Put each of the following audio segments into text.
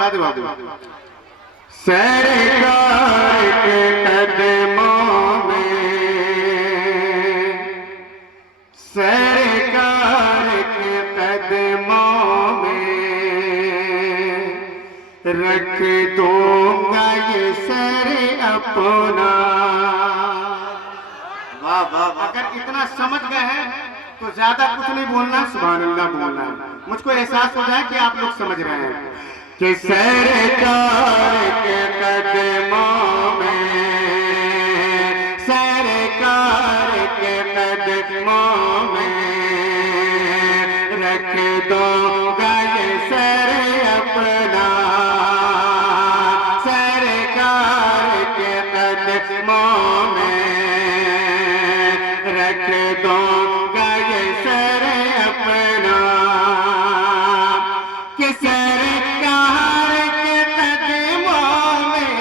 बढ़ा दे बाबू। सरकार के कदमों में, सरकार के कदमों में रख दूंगा ये सर अपना। वाह वाह, अगर इतना समझ गए हैं तो ज्यादा कुछ नहीं बोलना, सुभान अल्लाह बोलना है। मुझको एहसास हो जाए कि आप लोग समझ रहे हैं कि सरकार के कदमों में, सरकार के कदमों में रख दूंगा ये सर अपना। सरकार के कदमों में रख दूंगा ये सर अपना। कि सरकार के कदमों में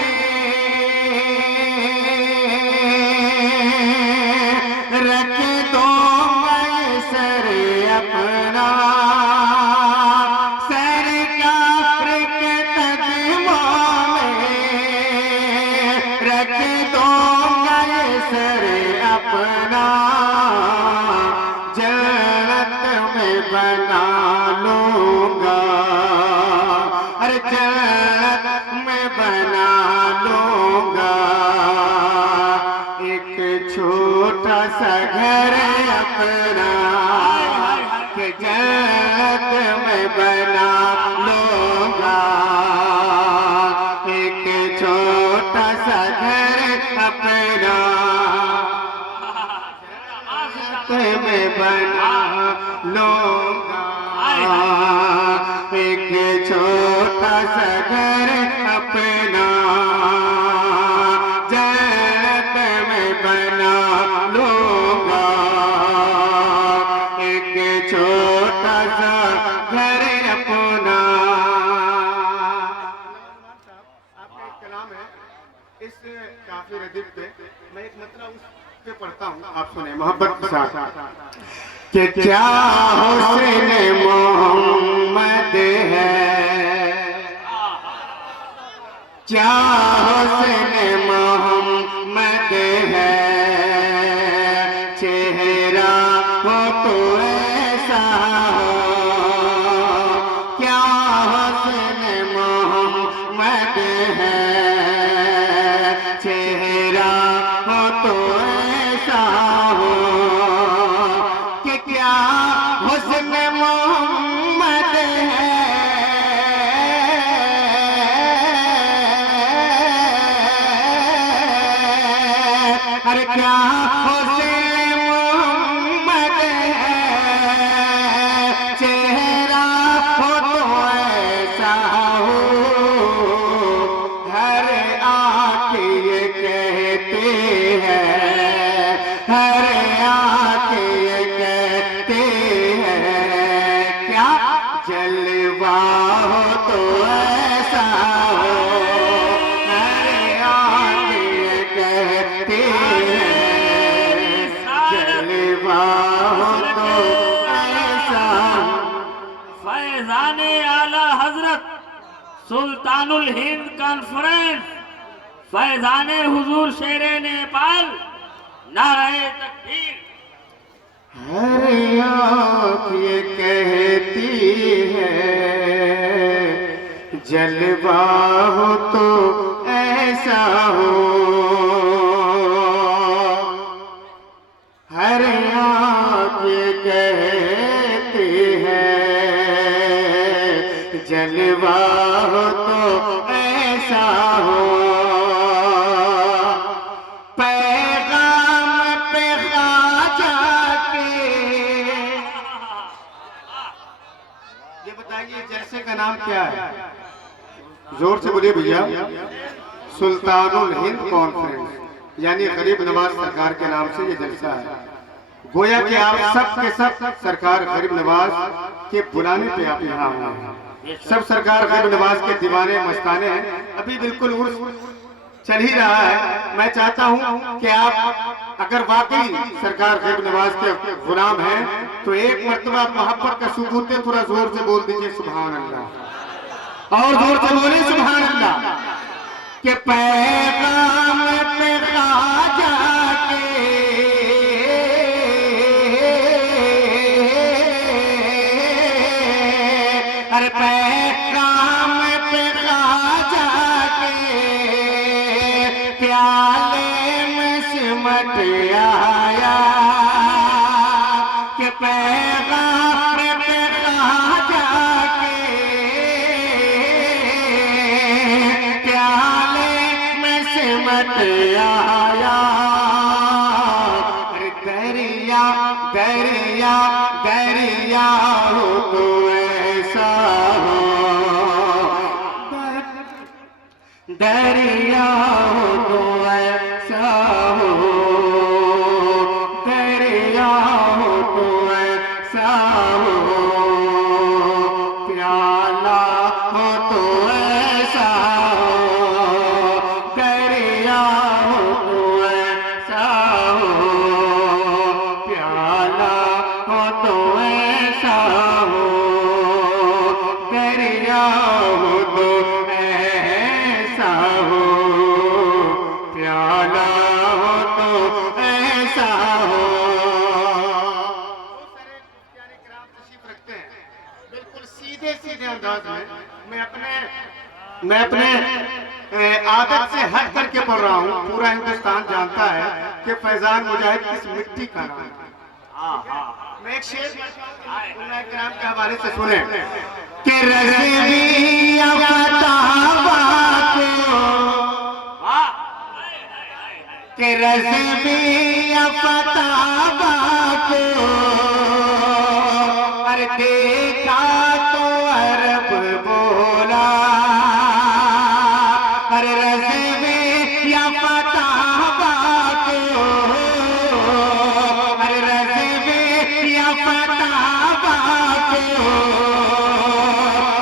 रख दूंगा ये सर अपना। सरकार के कदमों में रख दूंगा ये सर अपना। जन्नत में बना लूंगा, अरे जन्नत में बना लूंगा एक छोटा सा घर अपना। कि जन्नत में बना लूंगा एक छोटा सा घर अपना। में बना लूंगा एक छोटा सा घर अपना। जन्नत में बना लूंगा एक छोटा सा घर अपना। आपका एक कलाम है इस काफी रदीफ पे, मैं एक मतलब उस पे पढ़ता हूँ, आप सुने मोहब्बत के साथ। कि क्या हुस्न मोहम्मद है, क्या हुस्न मोहम्मद है। चेहरा हो तो ऐसा हो, क्या हुस्न मोहम्मद है। चेहरा हो तो ऐसा हो कि क्या हुस्न मोहम्मद है। अरे क्या हुस्न मोहम्मद है। चेहरा हो तो ऐसा हो, हर आँख ये कहते हैं, हर आँख ये कहते हैं। क्या जलवा हो तो ऐसा हो, हर आँख ये कहते हैं। जलवा हो तो ऐसा। फैजाने आला हजरत सुल्तानुल हिंद कॉन्फ्रेंस, फैजाने हुजूर शेरे नेपाल, नाराए तकबीर। हर आँख ये कहती है, जलवा हो तो ऐसा हो। हर आँख ये कहती है, जलवा हो तो ऐसा हो। पैगाम पे ख्वाजा के, ये बताइए जलसे का नाम क्या है? जोर से बोलिए भैया। सुल्तानुल हिंद कॉन्फ्रेंस, यानी गरीब नवाज सरकार के नाम से ये जलसा है। गोया कि आप सब के सब सरकार गरीब नवाज के बुलाने पे आप यहाँ हुए हैं। सब सरकार गरीब नवाज के दीवाने मस्ताने हैं। अभी बिल्कुल उर्स चल ही रहा है। मैं चाहता हूँ कि आप अगर वाकई सरकार गरीब नवाज के गुलाम हैं तो एक मर्तबा मोहब्बत का सबूत थोड़ा जोर से बोल दीजिए सुभान अल्लाह। और जोर से बोले सुभान अल्लाह। कि पैगाम पे ख्वाजा के, अरे पैगाम पे ख्वाजा के प्याले में सिमट आया। कि पैगाम पे ख्वाजा के प्याले में सिमट आया। अरे दरिया दरिया दरिया हो तो ऐसा हो, दरिया हो तो ऐसा हो, दरिया हो तो ऐसा हो, प्याला हो तो ऐसा हो, दरिया हो तो ऐसा हो, प्याला हो तो ऐसा हो, दरिया हो तो ऐसा हो, प्याला हो तो ऐसा हो। रखते हैं बिल्कुल सीधे सीधे अंदाज में। मैं अपने आदत से हट करके पढ़ रहा हूँ। पूरा हिंदुस्तान जानता है कि फैजान मुजाहिद किस मिट्टी का नाम है। मैं एक शेर उलमाए किराम के हवाले से सुने कि रज़वी अफ़तावा को, कि रज़वी अफ़तावा को अरे देखा तो अरब बोला। अरे रज़वी अफ़तावा को, अरे रज़वी अफ़तावा को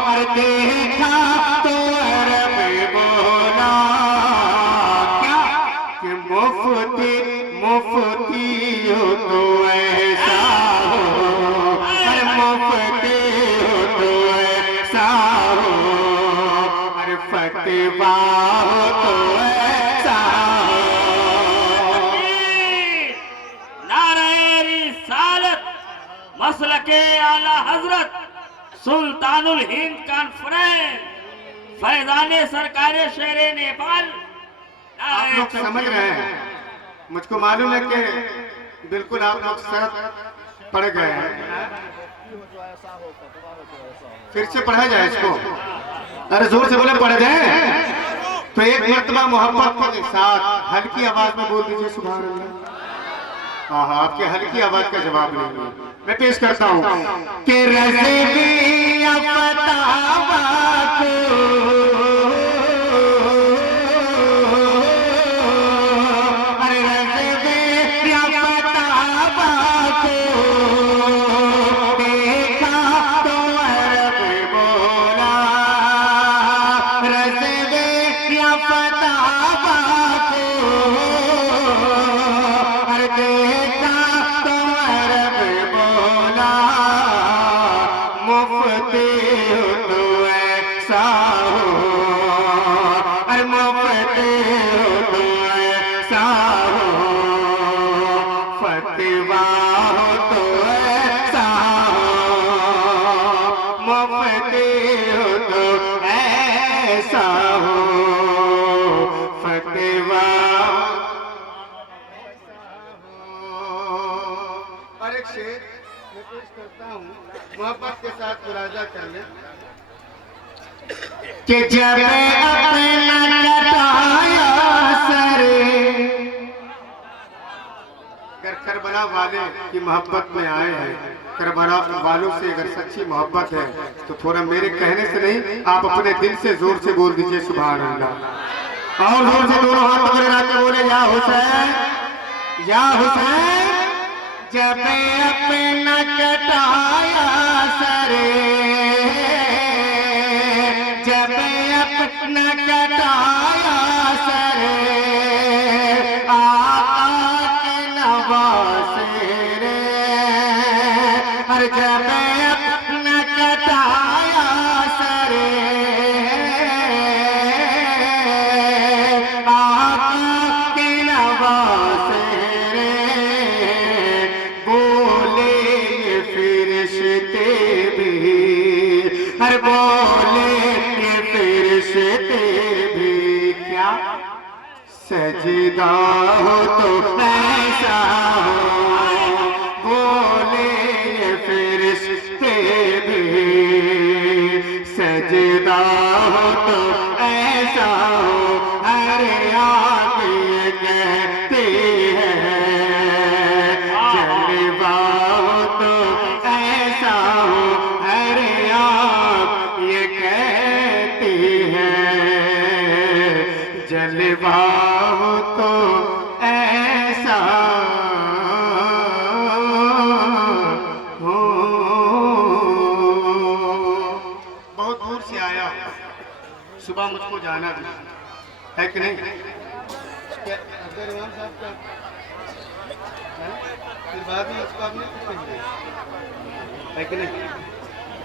अरे देखा तो अरब बोला। क्या कि मुफ्ती मुफ्ती हो तो ऐसा हो, अरे मुफ्ती हो तो ऐसा हो, अरे फतवा हो तो ऐसा हो। नारे रिसालत मसलके आला हजरत सुल्तानुल हिंद कॉन्फ्रेंस फैजाने सरकारे शेरे नेपाल। आप लोग समझ रहे हैं, मुझको मालूम है कि बिल्कुल आप लोग शरत पड़ गए हैं। फिर से पढ़ा जाए इसको, अरे जोर से बोले पढ़ जाए तो एक मरतबा मोहब्बत के साथ हल्की आवाज में बोल दीजिए सुभान अल्लाह। हाँ हाँ, आपके हल्की आवाज का जवाब नहीं है। मैं पेश करता हूँ कि रज़वी अफ़तावा को, अरे रज़वी अफ़तावा को देखा तो अरब बोला। रज़वी अफ़तावा को अरे देखा तो अरब बोला। मुफ्ती हो तो ऐसा हो, अरे मुफ्ती हो तो ऐसा हो, फतवा हो तो ऐसा हो, मुफ्ती हो तो ऐसा हो, फतवा। और एक शेर मैं पेश करता हूँ, मोहब्बत के साथ मुराजा कर ले कि जब अपना कटाया सरे। अगर करबला वाले की मोहब्बत में आए हैं, करबला वालों से अगर सच्ची मोहब्बत है तो थोड़ा मेरे कहने से नहीं, आप अपने दिल से जोर से बोल दीजिए सुभान अल्लाह। और जोर से दोनों हाथ पकड़े रख के बोले या हुसैन या हुसैन। जब अपना कटाया सरे, जब अपना कटाया सरे, आका के नवासे रे। हर जब अपना कटाया सरे, सजदा हो तो ऐसा हो, बोले ये फरिश्ते भी, सजदा हो तो ऐसा हो, अरे आँख ये कहती है, जलवा हो तो ऐसा हो, अरे आँख ये कहती है, जलवा हो तो ऐसा हो। बहुत दूर से आया, सुबह मुझको जाना था, है कि नहीं? इमाम साहब का फिर बाद में उसको आपने कुछ नहीं, है कि नहीं?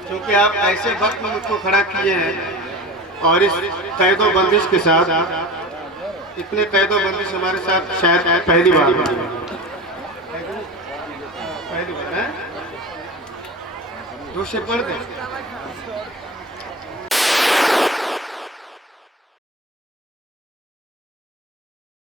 क्योंकि आप ऐसे वक्त में मुझको खड़ा किए हैं और इस कैदो बंदिश के साथ, इतने कैदो बंदिश हमारे साथ शायद पहली बार है। दूसरे पढ़ दे।